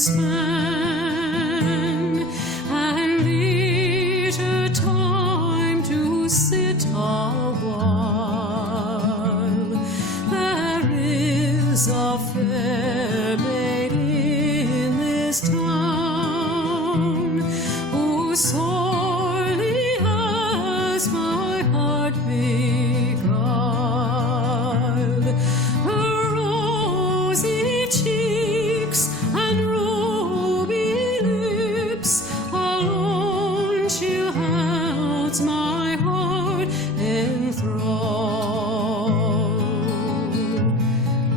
spend and leisure time to sit a while. There is a fair maid in this town who sorely has my heart beguiled. Her rosy cheeks and ruby lips alone she holds my heart enthralled.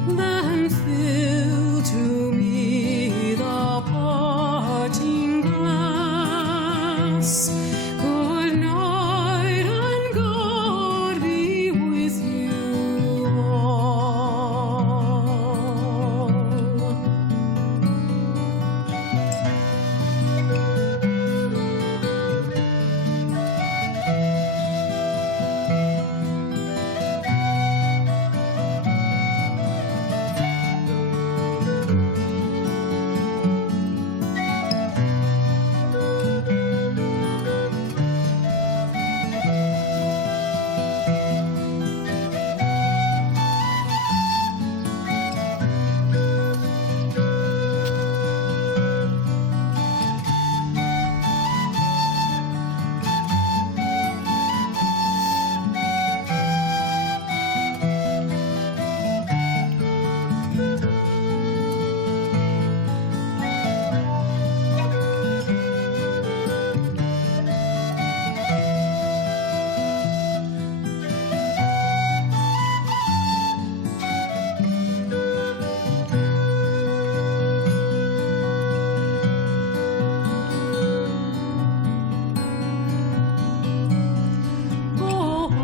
Then fill to me the parting glass. Good night and God be with you all.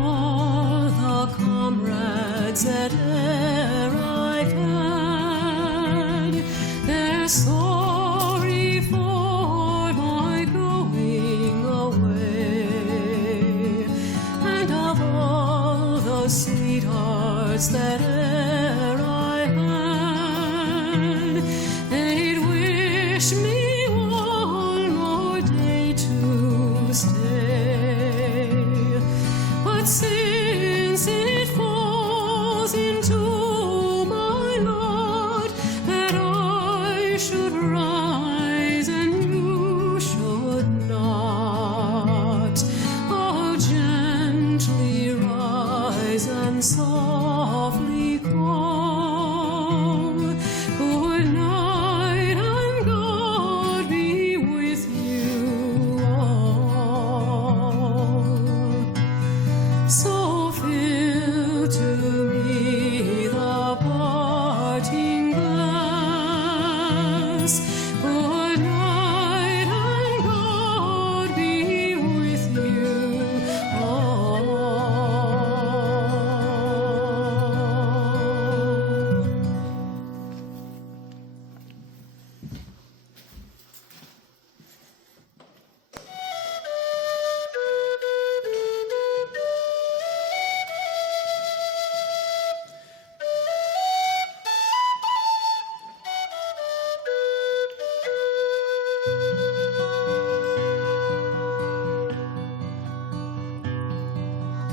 All the comrades that e'er I've had, they're sorry for my going away. And of all the sweethearts that e'er I had, they'd wish me one more day to stay. But since it falls into my lot that I should rise and you should not, oh, gently rise and softly call. Good night and God be with you all. So fill to me the parting glass. Good night and God be with you all.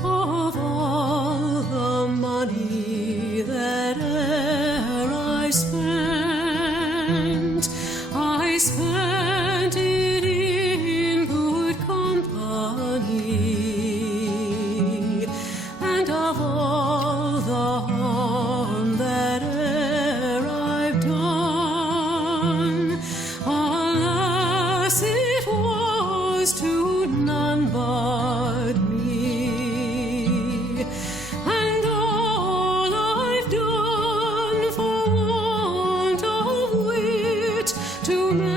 Of all the money that e'er I spent it in good company. And of all the harm that e'er I've done, alas, it was to none but me. And all I've done for want of wit to memory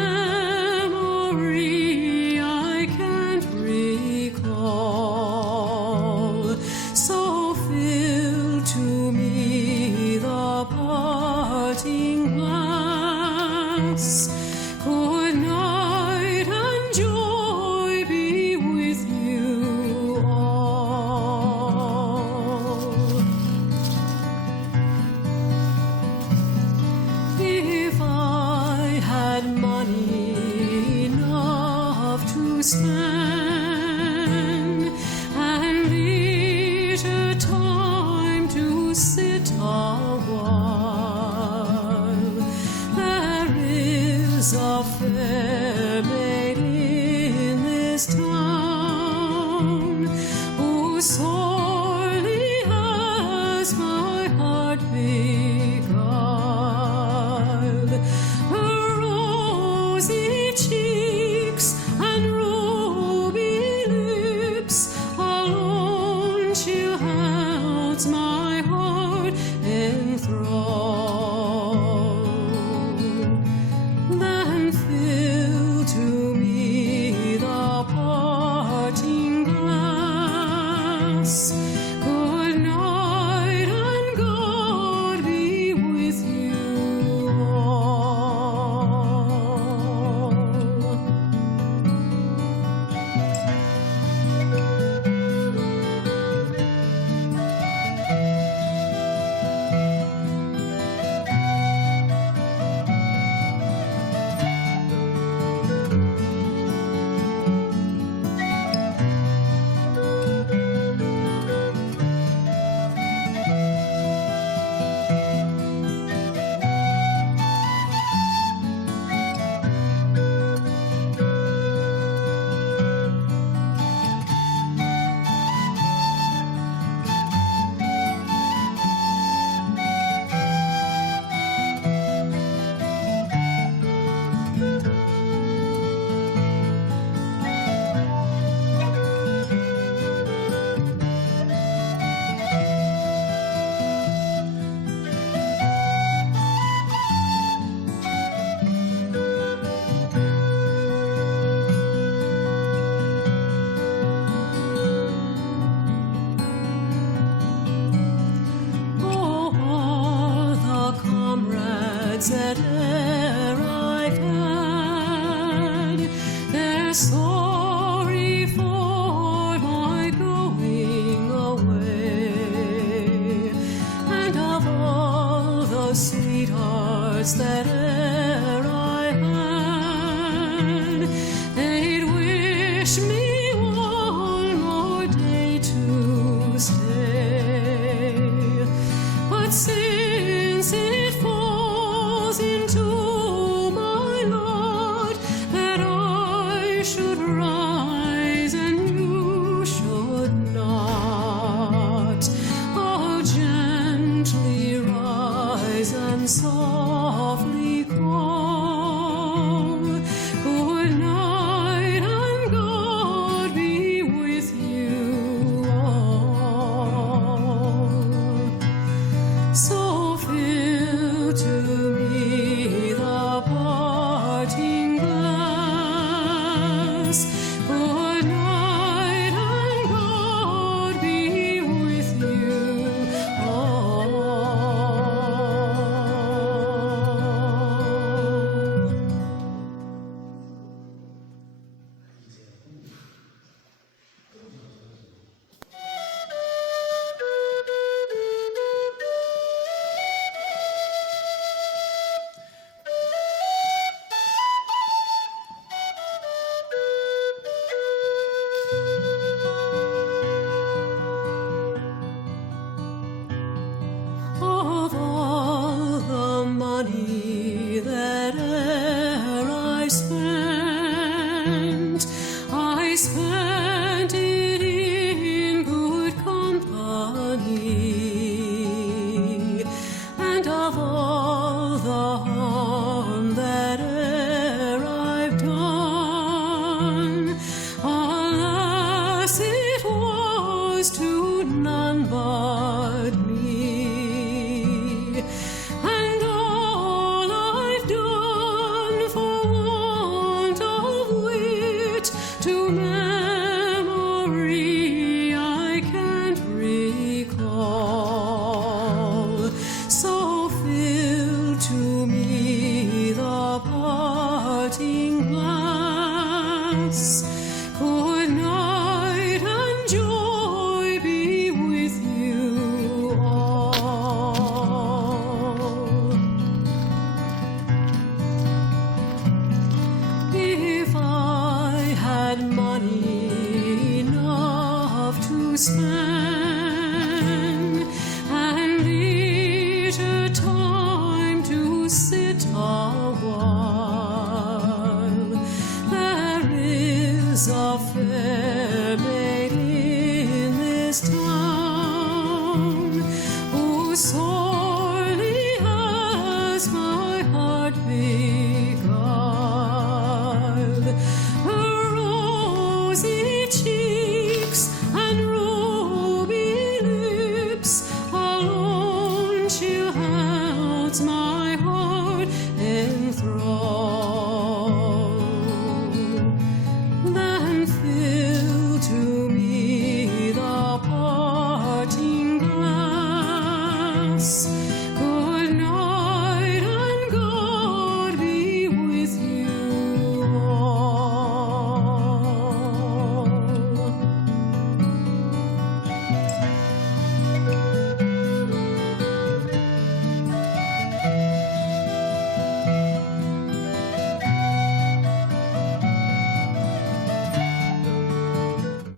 I can't recall. So fill to me the parting glass.